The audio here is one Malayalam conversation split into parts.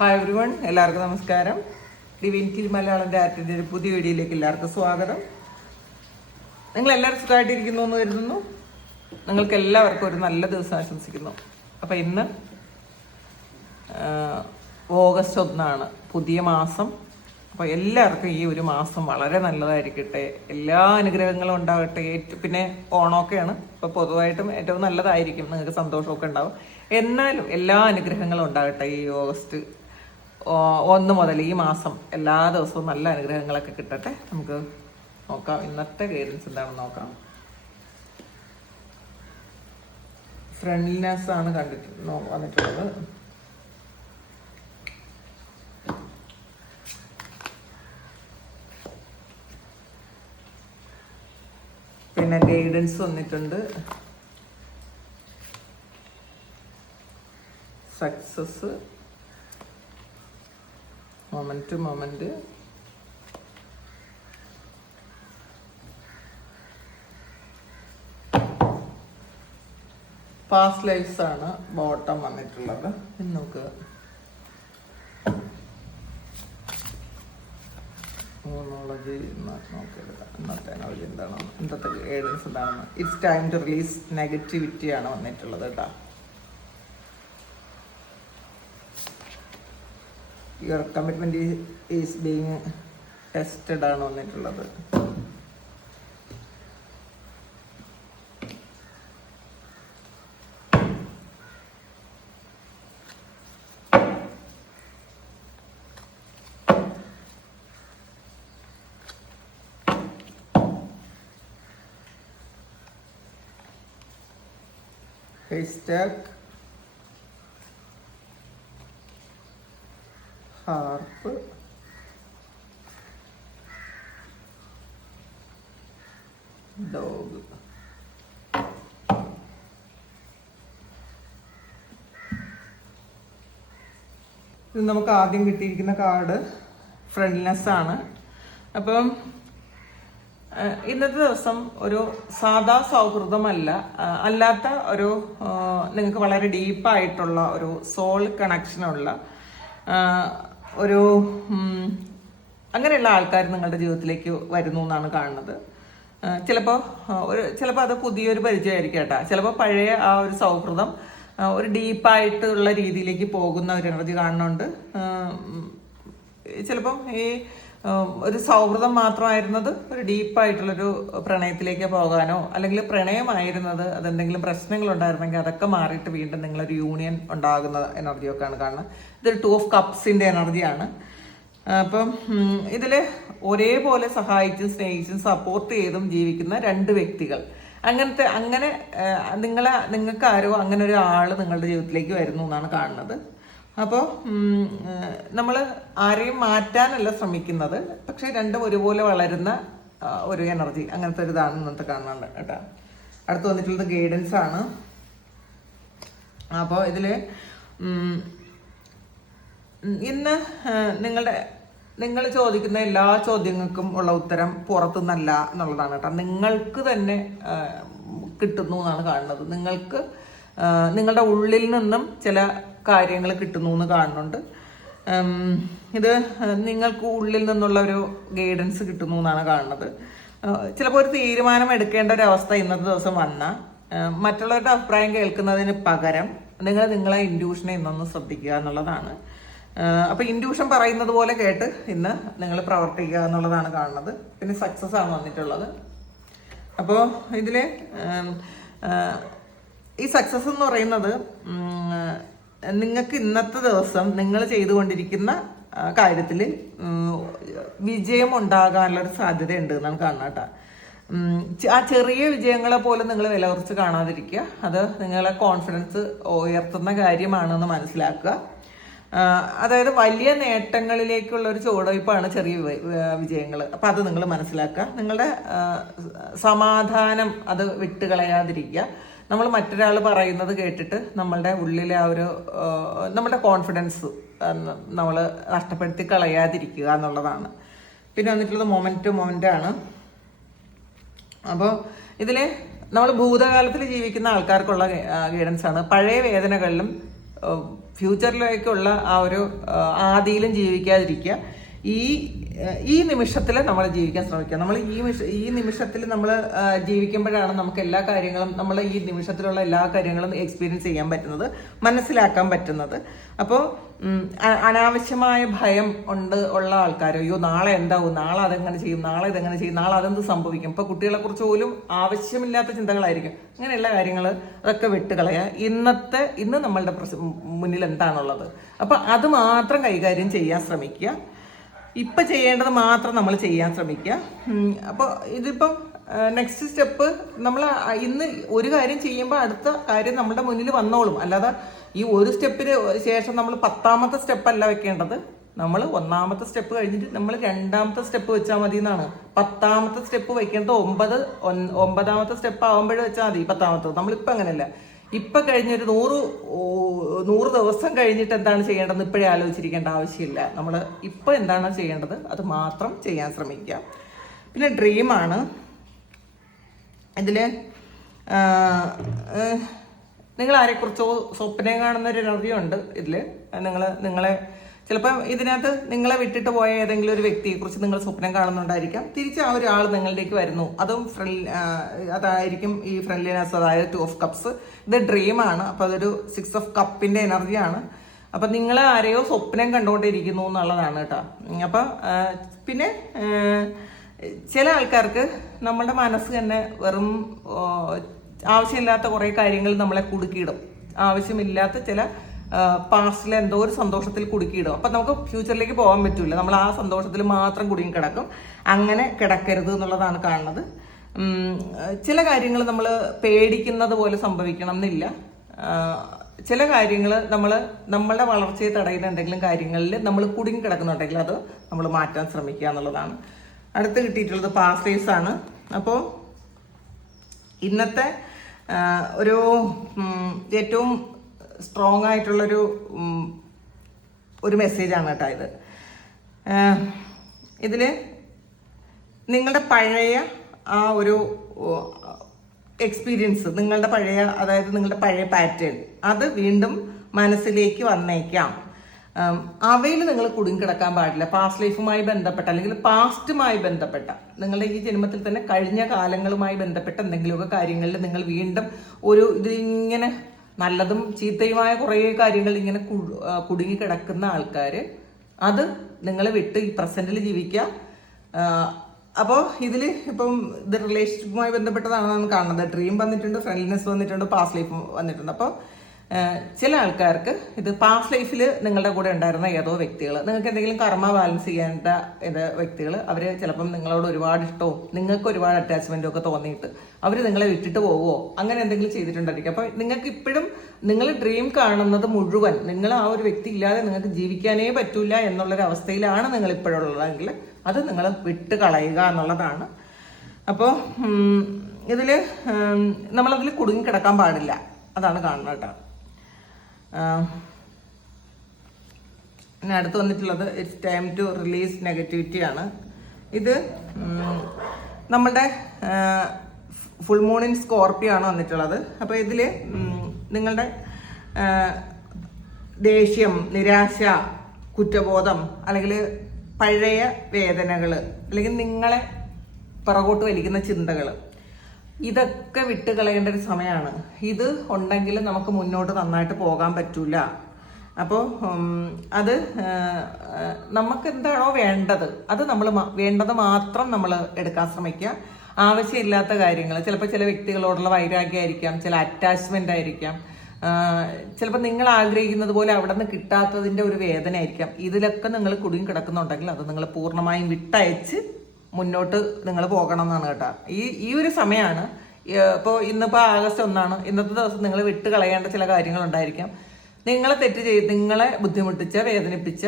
ഹായ് എവരി വൺ, എല്ലാവർക്കും നമസ്കാരം. ഡിവിനിറ്റി മലയാളം ഡാറ്റിൻ്റെ ഒരു പുതിയ വീഡിയോയിലേക്ക് എല്ലാവർക്കും സ്വാഗതം. നിങ്ങൾ എല്ലാവരും സുഖമായിട്ടിരിക്കുന്നു എന്ന് കരുതുന്നു. നിങ്ങൾക്ക് എല്ലാവർക്കും ഒരു നല്ല ദിവസം ആശംസിക്കുന്നു. അപ്പം ഇന്ന് ഓഗസ്റ്റ് 1 പുതിയ മാസം. അപ്പോൾ എല്ലാവർക്കും ഈ ഒരു മാസം വളരെ നല്ലതായിരിക്കട്ടെ, എല്ലാ അനുഗ്രഹങ്ങളും ഉണ്ടാകട്ടെ. പിന്നെ ഓണമൊക്കെയാണ്, ഇപ്പോൾ പൊതുവായിട്ടും ഏറ്റവും നല്ലതായിരിക്കും, നിങ്ങൾക്ക് സന്തോഷമൊക്കെ ഉണ്ടാവും. എന്നാലും എല്ലാ അനുഗ്രഹങ്ങളും ഉണ്ടാകട്ടെ. ഈ ഓഗസ്റ്റ് 1 മുതൽ ഈ മാസം എല്ലാ ദിവസവും നല്ല അനുഗ്രഹങ്ങളൊക്കെ കിട്ടട്ടെ. നമുക്ക് നോക്കാം ഇന്നത്തെ ഗൈഡൻസ് എന്താണെന്ന് നോക്കാം. ഫ്രണ്ട്ലിനെസ് ആണ് വന്നിട്ടുള്ളത്. പിന്നെ ഗൈഡൻസ് വന്നിട്ടുണ്ട്. Success, moment to moment, past lives ആണ് ബോട്ടം വന്നിട്ടുള്ളത്. നമുക്ക് മോണോളജി നോക്കിയെടുക്കാം. ഇന്നത്തെ എനർജി എന്താണെന്ന്, ഇന്നത്തെ ഗൈഡൻസ് എന്താണെന്ന്. It's time to release negativity ആണ് വന്നിട്ടുള്ളത് കേട്ടോ. Your commitment is being tested ആണ് വന്നിട്ടുള്ളത്. haystack, harp, dog. ഇത് നമുക്ക് ആദ്യം കിട്ടിയിരിക്കുന്ന കാർഡ് ഫ്രണ്ട്ലിനെസ് ആണ്. അപ്പം ഇന്നത്തെ ദിവസം ഒരു സാധാ സൗഹൃദമല്ല, അല്ലാത്ത ഒരു നിങ്ങൾക്ക് വളരെ ഡീപ്പായിട്ടുള്ള ഒരു സോൾ കണക്ഷനുള്ള ഒരു അങ്ങനെയുള്ള ആൾക്കാർ നിങ്ങളുടെ ജീവിതത്തിലേക്ക് വരുന്നു എന്നാണ് കാണുന്നത്. ചിലപ്പോൾ അത് പുതിയൊരു പരിചയമായിരിക്കും കേട്ടോ. ചിലപ്പോൾ പഴയ ആ ഒരു സൗഹൃദം ഒരു ഡീപ്പായിട്ടുള്ള രീതിയിലേക്ക് പോകുന്ന ഒരു എനർജി കാണുന്നുണ്ട്. ചിലപ്പം ഈ ഒരു സൗഹൃദം മാത്രമായിരുന്നത് ഒരു ഡീപ്പായിട്ടുള്ളൊരു പ്രണയത്തിലേക്ക് പോകാനോ, അല്ലെങ്കിൽ പ്രണയമായിരുന്നത് അതെന്തെങ്കിലും പ്രശ്നങ്ങൾ ഉണ്ടായിരുന്നെങ്കിൽ അതൊക്കെ മാറിയിട്ട് വീണ്ടും നിങ്ങളൊരു യൂണിയൻ ഉണ്ടാകുന്ന എനർജിയൊക്കെയാണ് കാണുന്നത്. ഇതൊരു 2 ഓഫ് കപ്സിന്റെ എനർജിയാണ്. അപ്പം ഇതില് ഒരേപോലെ സഹായിച്ചും സ്നേഹിച്ചും സപ്പോർട്ട് ചെയ്തും ജീവിക്കുന്ന 2 വ്യക്തികൾ, അങ്ങനെ നിങ്ങൾക്ക് ആരോ അങ്ങനെ ഒരു ആള് നിങ്ങളുടെ ജീവിതത്തിലേക്ക് വരുന്നു എന്നാണ് കാണുന്നത്. അപ്പോൾ നമ്മൾ ആരെയും മാറ്റാനല്ല ശ്രമിക്കുന്നത്, പക്ഷെ രണ്ടും ഒരുപോലെ വളരുന്ന ഒരു എനർജി, അങ്ങനത്തെ ഒരു ഇതാണ് ഇന്നത്തെ കാണുന്നുണ്ട് കേട്ടോ. അടുത്ത് വന്നിട്ടുള്ളത് ഗൈഡൻസ് ആണ്. അപ്പോൾ ഇതില് ഇന്ന് നിങ്ങൾ ചോദിക്കുന്ന എല്ലാ ചോദ്യങ്ങൾക്കും ഉള്ള ഉത്തരം പുറത്തുനിന്നല്ല എന്നുള്ളതാണ് കേട്ടോ. നിങ്ങൾക്ക് തന്നെ കിട്ടുന്നു എന്നാണ് കാണുന്നത്. നിങ്ങൾക്ക് നിങ്ങളുടെ ഉള്ളിൽ നിന്നും ചില കാര്യങ്ങൾ കിട്ടുന്നു എന്ന് കാണുന്നുണ്ട്. ഇത് നിങ്ങൾക്ക് ഉള്ളിൽ നിന്നുള്ള ഒരു ഗൈഡൻസ് കിട്ടുന്നു എന്നാണ് കാണുന്നത്. ചിലപ്പോൾ ഒരു തീരുമാനം എടുക്കേണ്ട ഒരു അവസ്ഥ ഇന്നത്തെ ദിവസം വന്നാൽ മറ്റുള്ളവരുടെ അഭിപ്രായം കേൾക്കുന്നതിന് പകരം നിങ്ങളെ ഇൻഡ്യൂഷനെ ഇന്നൊന്ന് ശ്രദ്ധിക്കുക എന്നുള്ളതാണ്. അപ്പൊ ഇൻഡ്യൂഷൻ പറയുന്നത് പോലെ കേട്ട് ഇന്ന് നിങ്ങൾ പ്രവർത്തിക്കുക എന്നുള്ളതാണ് കാണുന്നത്. പിന്നെ സക്സസ് ആണ് വന്നിട്ടുള്ളത്. അപ്പോൾ ഇതില് ഈ സക്സസ് എന്ന് പറയുന്നത് നിങ്ങൾക്ക് ഇന്നത്തെ ദിവസം നിങ്ങൾ ചെയ്തുകൊണ്ടിരിക്കുന്ന കാര്യത്തിൽ വിജയം ഉണ്ടാകാനുള്ളൊരു സാധ്യതയുണ്ട് എന്നാണ് കാണുന്നത് കേട്ടോ. ആ ചെറിയ വിജയങ്ങളെ പോലും നിങ്ങൾ വില കുറച്ച് കാണാതിരിക്കുക. അത് നിങ്ങളെ കോൺഫിഡൻസ് ഉയർത്തുന്ന കാര്യമാണെന്ന് മനസ്സിലാക്കുക. അതായത് വലിയ നേട്ടങ്ങളിലേക്കുള്ള ഒരു ചുവടുവയ്പ്പാണ് ചെറിയ വിജയങ്ങൾ. അപ്പം അത് നിങ്ങൾ മനസ്സിലാക്കുക. നിങ്ങളുടെ സമാധാനം അത് വിട്ടുകളയാതിരിക്കുക. നമ്മൾ മറ്റൊരാൾ പറയുന്നത് കേട്ടിട്ട് നമ്മളുടെ ഉള്ളിലെ ആ ഒരു നമ്മുടെ കോൺഫിഡൻസ് നമ്മൾ നഷ്ടപ്പെടുത്തി കളയാതിരിക്കുക എന്നുള്ളതാണ്. പിന്നെ വന്നിട്ടുള്ളത് മൊമെന്റ് ആണ്. അപ്പോൾ ഇതിൽ നമ്മൾ ഭൂതകാലത്തിൽ ജീവിക്കുന്ന ആൾക്കാർക്കുള്ള ഗൈഡൻസ് ആണ്. പഴയ വേദനകളിലും ഫ്യൂച്ചറിലേക്കുള്ള ആ ഒരു ആദിയിലും ജീവിക്കാതിരിക്കുക. ഈ നിമിഷത്തിൽ നമ്മൾ ജീവിക്കാൻ ശ്രമിക്കുക. നമ്മൾ ഈ നിമിഷത്തിൽ നമ്മൾ ജീവിക്കുമ്പോഴാണ് നമുക്ക് എല്ലാ കാര്യങ്ങളും, നമ്മൾ ഈ നിമിഷത്തിലുള്ള എല്ലാ കാര്യങ്ങളും എക്സ്പീരിയൻസ് ചെയ്യാൻ പറ്റുന്നത്, മനസ്സിലാക്കാൻ പറ്റുന്നത്. അപ്പോൾ അനാവശ്യമായ ഭയം ഉള്ള ആൾക്കാർ, അയ്യോ നാളെ എന്താവും, നാളെ അതെങ്ങനെ ചെയ്യും, നാളെ ഇതെങ്ങനെ ചെയ്യും, നാളെ അതെന്ത് സംഭവിക്കും, ഇപ്പൊ കുട്ടികളെ കുറിച്ച് പോലും ആവശ്യമില്ലാത്ത ചിന്തകളായിരിക്കും. അങ്ങനെയുള്ള കാര്യങ്ങൾ അതൊക്കെ വിട്ടുകളയുക. ഇന്ന് നമ്മളുടെ മുന്നിൽ എന്താണുള്ളത്, അപ്പൊ അത് മാത്രം കൈകാര്യം ചെയ്യാൻ ശ്രമിക്കുക. ഇപ്പൊ ചെയ്യേണ്ടത് മാത്രം നമ്മൾ ചെയ്യാൻ ശ്രമിക്കുക. അപ്പോൾ ഇതിപ്പം നെക്സ്റ്റ് സ്റ്റെപ്പ്, നമ്മൾ ഇന്ന് ഒരു കാര്യം ചെയ്യുമ്പോൾ അടുത്ത കാര്യം നമ്മുടെ മുന്നിൽ വന്നോളും. അല്ലാതെ ഈ ഒരു സ്റ്റെപ്പിന് ശേഷം നമ്മൾ 10ാമത്തെ സ്റ്റെപ്പല്ല വെക്കേണ്ടത്. നമ്മൾ 1ാമത്തെ സ്റ്റെപ്പ് കഴിഞ്ഞിട്ട് നമ്മൾ 2ാമത്തെ സ്റ്റെപ്പ് വെച്ചാൽ മതി എന്നാണ്. 10ാമത്തെ സ്റ്റെപ്പ് വെക്കേണ്ടത് 9ാമത്തെ സ്റ്റെപ്പ് ആകുമ്പോഴും വെച്ചാൽ മതി 10ാമത്തെ. നമ്മളിപ്പോൾ അങ്ങനെയല്ല. ഇപ്പൊ കഴിഞ്ഞൊരു 100 ദിവസം കഴിഞ്ഞിട്ട് എന്താണ് ചെയ്യേണ്ടതെന്ന് ഇപ്പോഴേ ആലോചിച്ചിരിക്കേണ്ട ആവശ്യമില്ല. നമ്മൾ ഇപ്പൊ എന്താണ് ചെയ്യേണ്ടത് അത് മാത്രം ചെയ്യാൻ ശ്രമിക്കുക. പിന്നെ ഡ്രീമാണ് ഇതില്. നിങ്ങൾ ആരെക്കുറിച്ചോ സ്വപ്നം കാണുന്ന ഒരു എനർജി ഉണ്ട് ഇതില്. നിങ്ങളെ ചിലപ്പോൾ ഇതിനകത്ത് നിങ്ങളെ വിട്ടിട്ട് പോയ ഏതെങ്കിലും ഒരു വ്യക്തിയെക്കുറിച്ച് നിങ്ങൾ സ്വപ്നം കാണുന്നുണ്ടായിരിക്കാം. തിരിച്ച് ആ ഒരാൾ നിങ്ങളിലേക്ക് വരുന്നു. അതും അതായിരിക്കും ഈ ഫ്രണ്ട്ലിനെസ്, അതായത് 2 ഓഫ് കപ്സ്. ഇത് ഡ്രീമാണ്. അപ്പോൾ അതൊരു 6 ഓഫ് കപ്പിന്റെ എനർജിയാണ്. അപ്പം നിങ്ങൾ ആരെയോ സ്വപ്നം കണ്ടുകൊണ്ടിരിക്കുന്നു എന്നുള്ളതാണ് കേട്ടോ. അപ്പം പിന്നെ ചില ആൾക്കാർക്ക് നമ്മളുടെ മനസ്സ് തന്നെ വെറും ആവശ്യമില്ലാത്ത കുറേ കാര്യങ്ങൾ നമ്മളെ കുടുക്കിയിടും. ആവശ്യമില്ലാത്ത ചില പാസ്റ്റിൽ എന്തോ ഒരു സന്തോഷത്തിൽ കുടുക്കിയിടും. അപ്പം നമുക്ക് ഫ്യൂച്ചറിലേക്ക് പോകാൻ പറ്റില്ല. നമ്മൾ ആ സന്തോഷത്തിൽ മാത്രം കുടുങ്ങി കിടക്കും. അങ്ങനെ കിടക്കരുത് എന്നുള്ളതാണ് കാണുന്നത്. ചില കാര്യങ്ങൾ നമ്മൾ പേടിക്കുന്നത് പോലെ സംഭവിക്കണം എന്നില്ല. ചില കാര്യങ്ങൾ നമ്മളുടെ വളർച്ചയെ തടയുന്ന എന്തെങ്കിലും കാര്യങ്ങളിൽ നമ്മൾ കുടുങ്ങി കിടക്കുന്നുണ്ടെങ്കിൽ അത് നമ്മൾ മാറ്റാൻ ശ്രമിക്കുക എന്നുള്ളതാണ്. അടുത്ത് കിട്ടിയിട്ടുള്ളത് പാസ്റ്റേഴ്സ് ആണ്. അപ്പോൾ ഇന്നത്തെ ഒരു ഏറ്റവും സ്ട്രോങ് ആയിട്ടുള്ളൊരു മെസ്സേജാണ് കേട്ടോ ഇത്. ഇതില് നിങ്ങളുടെ പഴയ ആ ഒരു എക്സ്പീരിയൻസ്, നിങ്ങളുടെ പഴയ പാറ്റേൺ അത് വീണ്ടും മനസ്സിലേക്ക് വന്നേക്കാം. അവയിൽ നിങ്ങൾ കുടുങ്ങിക്കിടക്കാൻ പാടില്ല. പാസ്റ്റ് ലൈഫുമായി ബന്ധപ്പെട്ട അല്ലെങ്കിൽ പാസ്റ്റുമായി ബന്ധപ്പെട്ട നിങ്ങളുടെ ഈ ജന്മത്തിൽ തന്നെ കഴിഞ്ഞ കാലങ്ങളുമായി ബന്ധപ്പെട്ട എന്തെങ്കിലുമൊക്കെ കാര്യങ്ങളിൽ നിങ്ങൾ വീണ്ടും ഇതിങ്ങനെ നല്ലതും ചീത്തയുമായ കുറേ കാര്യങ്ങൾ ഇങ്ങനെ കുടുങ്ങിക്കിടക്കുന്ന ആൾക്കാർ, അത് നിങ്ങൾ വിട്ട് ഈ പ്രസന്റിൽ ജീവിക്കുക. അപ്പോൾ ഇതിൽ ഇപ്പം ഇത് റിലേഷൻഷിപ്പുമായി ബന്ധപ്പെട്ടതാണെന്നാണ് കാണുന്നത്. ഡ്രീം വന്നിട്ടുണ്ട്, ഫ്രണ്ട്ലിനെസ് വന്നിട്ടുണ്ട്, പാസ്റ്റ് ലൈഫ് വന്നിട്ടുണ്ട്. അപ്പോൾ ചില ആൾക്കാർക്ക് ഇത് പാസ്റ്റ് ലൈഫിൽ നിങ്ങളുടെ കൂടെ ഉണ്ടായിരുന്ന ഏതോ വ്യക്തികൾ, നിങ്ങൾക്ക് എന്തെങ്കിലും കർമ്മ ബാലൻസ് ചെയ്യേണ്ട വ്യക്തികൾ, അവർ ചിലപ്പം നിങ്ങളോട് ഒരുപാട് ഇഷ്ടവും നിങ്ങൾക്ക് ഒരുപാട് അറ്റാച്ച്മെന്റും ഒക്കെ തോന്നിയിട്ട് അവർ നിങ്ങളെ വിട്ടിട്ട് പോവുമോ അങ്ങനെ എന്തെങ്കിലും ചെയ്തിട്ടുണ്ടായിരിക്കും. അപ്പോൾ നിങ്ങൾക്ക് ഇപ്പോഴും നിങ്ങൾ ഡ്രീം കാണുന്നത് മുഴുവൻ നിങ്ങൾ ആ ഒരു വ്യക്തി ഇല്ലാതെ നിങ്ങൾക്ക് ജീവിക്കാനേ പറ്റൂല എന്നുള്ളൊരവസ്ഥയിലാണ് നിങ്ങൾ ഇപ്പോഴുള്ളതെങ്കിൽ അത് നിങ്ങൾ വിട്ട് കളയുക എന്നുള്ളതാണ്. അപ്പോൾ ഇതിൽ നമ്മളതിൽ കുടുങ്ങി കിടക്കാൻ പാടില്ല, അതാണ് കാണുന്നത് കേട്ടോ. അടുത്ത് വന്നിട്ടുള്ളത് it's time to release negativity ആണ്. ഇത് നമ്മുടെ ഫുൾ മൂൺ ഇൻ സ്കോർപ്പിയോ ആണ് വന്നിട്ടുള്ളത്. അപ്പോൾ ഇതിൽ നിങ്ങളുടെ ദേഷ്യം, നിരാശ, കുറ്റബോധം അല്ലെങ്കിൽ പഴയ വേദനകൾ അല്ലെങ്കിൽ നിങ്ങളെ പിറകോട്ട് വലിക്കുന്ന ചിന്തകൾ, ഇതൊക്കെ വിട്ട് കളയേണ്ട ഒരു സമയമാണ്. ഇത് ഉണ്ടെങ്കിൽ നമുക്ക് മുന്നോട്ട് നന്നായിട്ട് പോകാൻ പറ്റൂല. അപ്പോൾ അത് നമുക്ക് എന്താണോ വേണ്ടത് അത് നമ്മൾ വേണ്ടത് മാത്രം നമ്മൾ എടുക്കാൻ ശ്രമിക്കുക. ആവശ്യമില്ലാത്ത കാര്യങ്ങൾ, ചിലപ്പോൾ ചില വ്യക്തികളോടുള്ള വൈരാഗ്യമായിരിക്കാം, ചില അറ്റാച്ച്മെന്റ് ആയിരിക്കാം, ചിലപ്പോൾ നിങ്ങൾ ആഗ്രഹിക്കുന്നത് പോലെ അവിടെ നിന്ന് കിട്ടാത്തതിൻ്റെ ഒരു വേദന ആയിരിക്കാം. ഇതിലൊക്കെ നിങ്ങൾ കുടുങ്ങി കിടക്കുന്നുണ്ടെങ്കിൽ അത് നിങ്ങൾ പൂർണ്ണമായും വിട്ടയച്ച് മുന്നോട്ട് നിങ്ങൾ പോകണം എന്നാണ് കേട്ടോ. ഈ ഒരു സമയമാണ്. ഇപ്പോൾ ഇന്നിപ്പോൾ ആഗസ്റ്റ് 1 ഇന്നത്തെ ദിവസം നിങ്ങൾ വിട്ട് കളയേണ്ട ചില കാര്യങ്ങളുണ്ടായിരിക്കാം. നിങ്ങളെ ബുദ്ധിമുട്ടിച്ച, വേദനിപ്പിച്ച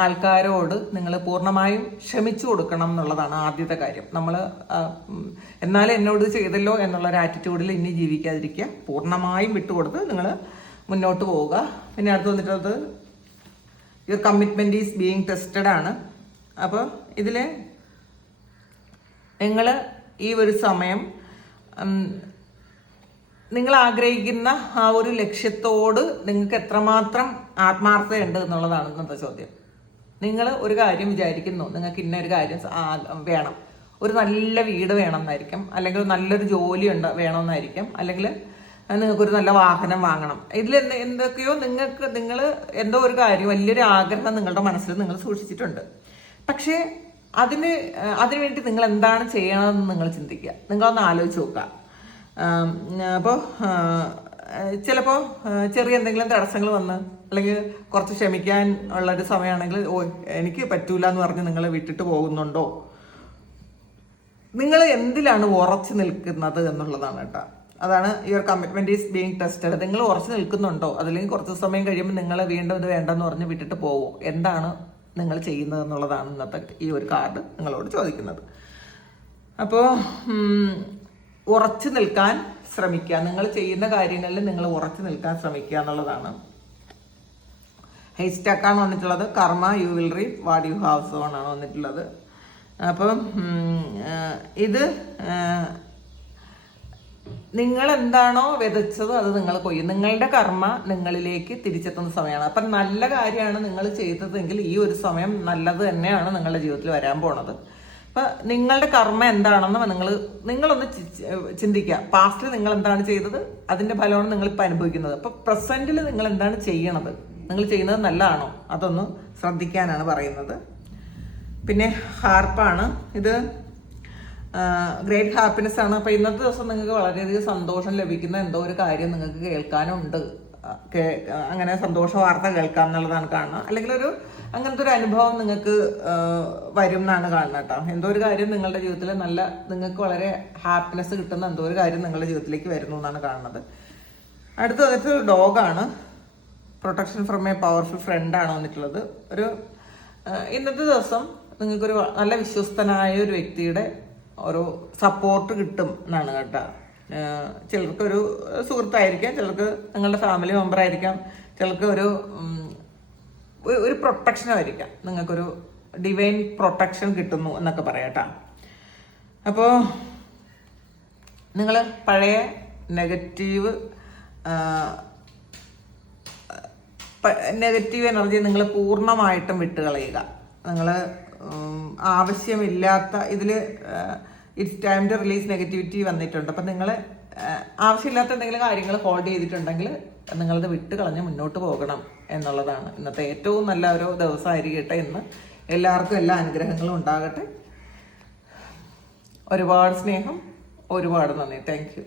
ആൾക്കാരോട് നിങ്ങൾ പൂർണ്ണമായും ക്ഷമിച്ചു കൊടുക്കണം എന്നുള്ളതാണ് ആദ്യത്തെ കാര്യം. നമ്മൾ എന്നാലും എന്നോട് ചെയ്തല്ലോ എന്നുള്ളൊരു ആറ്റിറ്റ്യൂഡിൽ ഇനി ജീവിക്കാതിരിക്കുക. പൂർണ്ണമായും വിട്ടുകൊടുത്ത് നിങ്ങൾ മുന്നോട്ട് പോവുക. പിന്നെ അടുത്ത് വന്നിട്ടുള്ളത് your commitment is being tested ആണ്. അപ്പോൾ ഇതിൽ നിങ്ങൾ ഈ ഒരു സമയം നിങ്ങൾ ആഗ്രഹിക്കുന്ന ആ ഒരു ലക്ഷ്യത്തോട് നിങ്ങൾക്ക് എത്രമാത്രം ആത്മാർത്ഥതയുണ്ട് എന്നുള്ളതാണ് ഇന്നത്തെ ചോദ്യം. നിങ്ങൾ ഒരു കാര്യം വിചാരിക്കുന്നു, നിങ്ങൾക്ക് ഇന്ന ഒരു കാര്യം വേണം, ഒരു നല്ല വീട് വേണമെന്നായിരിക്കും, അല്ലെങ്കിൽ നല്ലൊരു ജോലി വേണമെന്നായിരിക്കും, അല്ലെങ്കിൽ നിങ്ങൾക്കൊരു നല്ല വാഹനം വാങ്ങണം. ഇതിൽ എന്തൊക്കെയോ നിങ്ങൾ എന്തോ ഒരു കാര്യം, വലിയൊരു ആഗ്രഹം നിങ്ങളുടെ മനസ്സിൽ നിങ്ങൾ സൂക്ഷിച്ചിട്ടുണ്ട്. പക്ഷേ അതിന് വേണ്ടി നിങ്ങൾ എന്താണ് ചെയ്യണമെന്ന് നിങ്ങൾ ചിന്തിക്കുക, നിങ്ങളൊന്ന് ആലോചിച്ച് നോക്കുക. അപ്പോൾ ചിലപ്പോൾ ചെറിയ എന്തെങ്കിലും തടസ്സങ്ങൾ വന്ന്, അല്ലെങ്കിൽ കുറച്ച് ക്ഷമിക്കാൻ ഉള്ളൊരു സമയമാണെങ്കിൽ എനിക്ക് പറ്റൂല എന്ന് പറഞ്ഞ് നിങ്ങൾ വിട്ടിട്ട് പോകുന്നുണ്ടോ? നിങ്ങൾ എന്തിലാണ് ഉറച്ചു നിൽക്കുന്നത് എന്നുള്ളതാണ് കേട്ടോ. അതാണ് your commitment is being tested. നിങ്ങൾ ഉറച്ചു നിൽക്കുന്നുണ്ടോ? അതല്ലെങ്കിൽ കുറച്ച് സമയം കഴിയുമ്പോൾ നിങ്ങൾ വീണ്ടും ഇത് വേണ്ടെന്ന് പറഞ്ഞ് വിട്ടിട്ട് പോവോ? എന്താണ് നിങ്ങൾ ചെയ്യുന്നത് എന്നുള്ളതാണ് ഇന്നത്തെ ഈ ഒരു കാർഡ് നിങ്ങളോട് ചോദിക്കുന്നത്. അപ്പോൾ ഉറച്ചു നിൽക്കാൻ ശ്രമിക്കുക, നിങ്ങൾ ചെയ്യുന്ന കാര്യങ്ങളിൽ നിങ്ങൾ ഉറച്ചു നിൽക്കാൻ ശ്രമിക്കുക എന്നുള്ളതാണ്. ഹെയ്സ്റ്റാക്കാണ് വന്നിട്ടുള്ളത്. കർമ്മ, you will reap what you have zone ആണ് വന്നിട്ടുള്ളത്. അപ്പം ഇത് നിങ്ങൾ എന്താണോ വിതച്ചത് അത് നിങ്ങൾ കൊയ്യും. നിങ്ങളുടെ കർമ്മ നിങ്ങളിലേക്ക് തിരിച്ചെത്തുന്ന സമയമാണ്. അപ്പം നല്ല കാര്യമാണ് നിങ്ങൾ ചെയ്തതെങ്കിൽ ഈ ഒരു സമയം നല്ലത് തന്നെയാണ് നിങ്ങളുടെ ജീവിതത്തിൽ വരാൻ പോണത്. അപ്പം നിങ്ങളുടെ കർമ്മ എന്താണെന്ന് നിങ്ങളൊന്ന് ചിന്തിക്കുക. പാസ്റ്റിൽ നിങ്ങൾ എന്താണ് ചെയ്തത്, അതിന്റെ ഫലമാണ് നിങ്ങളിപ്പോൾ അനുഭവിക്കുന്നത്. അപ്പം പ്രസന്റിൽ നിങ്ങൾ എന്താണ് ചെയ്യണത്, നിങ്ങൾ ചെയ്യുന്നത് നല്ലതാണോ, അതൊന്ന് ശ്രദ്ധിക്കാനാണ് പറയുന്നത്. പിന്നെ ഹാർപ്പാണ് ഇത്. ഗ്രേറ്റ് ഹാപ്പിനെസ് ആണ്. അപ്പൊ ഇന്നത്തെ ദിവസം നിങ്ങൾക്ക് വളരെയധികം സന്തോഷം ലഭിക്കുന്ന എന്തോ ഒരു കാര്യം നിങ്ങൾക്ക് കേൾക്കാനുണ്ട്. അങ്ങനെ സന്തോഷ വാർത്ത കേൾക്കാം എന്നുള്ളതാണ് കാണുന്നത്. അല്ലെങ്കിൽ അങ്ങനത്തെ ഒരു അനുഭവം നിങ്ങൾക്ക് വരും എന്നാണ് കാണുന്നത് കേട്ടോ. എന്തോ ഒരു കാര്യം നിങ്ങളുടെ ജീവിതത്തിൽ നിങ്ങൾക്ക് വളരെ ഹാപ്പിനെസ് കിട്ടുന്ന എന്തോ ഒരു കാര്യം നിങ്ങളുടെ ജീവിതത്തിലേക്ക് വരുന്നു എന്നാണ് കാണുന്നത്. അടുത്ത വന്നിട്ട് ഡോഗാണ്. പ്രൊട്ടക്ഷൻ ഫ്രം എ പവർഫുൾ ഫ്രണ്ടാണ് വന്നിട്ടുള്ളത്. ഇന്നത്തെ ദിവസം നിങ്ങൾക്കൊരു നല്ല വിശ്വസ്തനായ ഒരു വ്യക്തിയുടെ ഒരു സപ്പോർട്ട് കിട്ടും എന്നാണ് കേട്ടോ. ചിലർക്കൊരു സുഹൃത്തായിരിക്കാം, ചിലർക്ക് നിങ്ങളുടെ ഫാമിലി മെമ്പർ ആയിരിക്കാം, ചിലർക്ക് ഒരു പ്രൊട്ടക്ഷനായിരിക്കാം. നിങ്ങൾക്കൊരു ഡിവൈൻ പ്രൊട്ടക്ഷൻ കിട്ടുന്നു എന്നൊക്കെ പറയാട്ടോ. അപ്പോൾ നിങ്ങൾ പഴയ നെഗറ്റീവ് എനർജി നിങ്ങൾ പൂർണ്ണമായിട്ടും വിട്ടുകളയുക. നിങ്ങൾ ആവശ്യമില്ലാത്ത it's time to release negativity വന്നിട്ടുണ്ട്. അപ്പം നിങ്ങൾ ആവശ്യമില്ലാത്ത എന്തെങ്കിലും കാര്യങ്ങൾ ഹോൾഡ് ചെയ്തിട്ടുണ്ടെങ്കിൽ നിങ്ങളത് വിട്ട് കളഞ്ഞ് മുന്നോട്ട് പോകണം എന്നുള്ളതാണ്. ഇന്നത്തെ ഏറ്റവും നല്ല ഒരു ദിവസമായിരിക്കട്ടെ ഇന്ന്. എല്ലാവർക്കും എല്ലാ അനുഗ്രഹങ്ങളും ഉണ്ടാകട്ടെ. ഒരുപാട് സ്നേഹം, ഒരുപാട് നന്ദി. Thank you.